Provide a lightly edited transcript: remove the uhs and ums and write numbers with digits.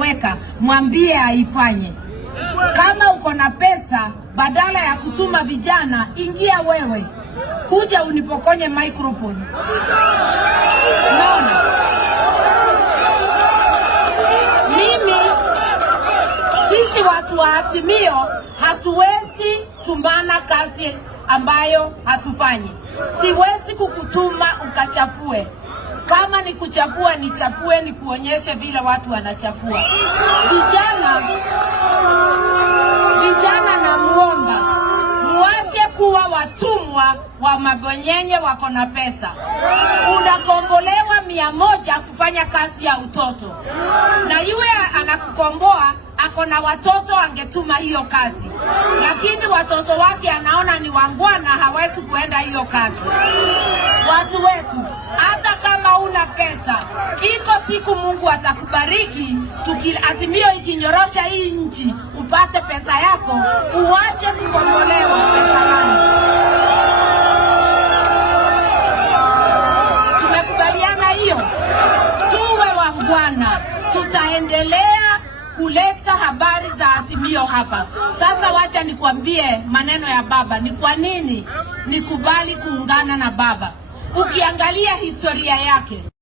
ameweka, mwambie aifanye. Kama uko na pesa, badala ya kutuma vijana, ingia wewe, kuja unipokonye microphone. Naona mimi, sisi watu wa Azimio hatuwezi tumana kazi ambayo hatufanyi. Siwezi kukutuma ukachafue. Kama ni kuchafua, nichafue, ni kuonyeshe vile watu wanachafua. Vijana na muomba, muache kuwa watumwa wa mabonyenye wako na pesa. Unakombolewa 100 kufanya kazi ya utoto, na yule anakukomboa ako na watoto, angetuma hiyo kazi, lakini watoto wake anaona ni wangwana, hawezi kuenda hiyo kazi. Watu wetu, hata kama una pesa, iko siku Mungu atakubariki. Azimio ikinyorosha hii nchi, upate pesa yako, uache kukombolewa pesa yangu. Tumekubaliana hiyo? Tuwe wangwana, tutaendelea kuleta habari za Azimio hapa. Sasa wacha nikwambie maneno ya baba. Ni kwa nini nikubali kuungana na baba. Ukiangalia historia yake,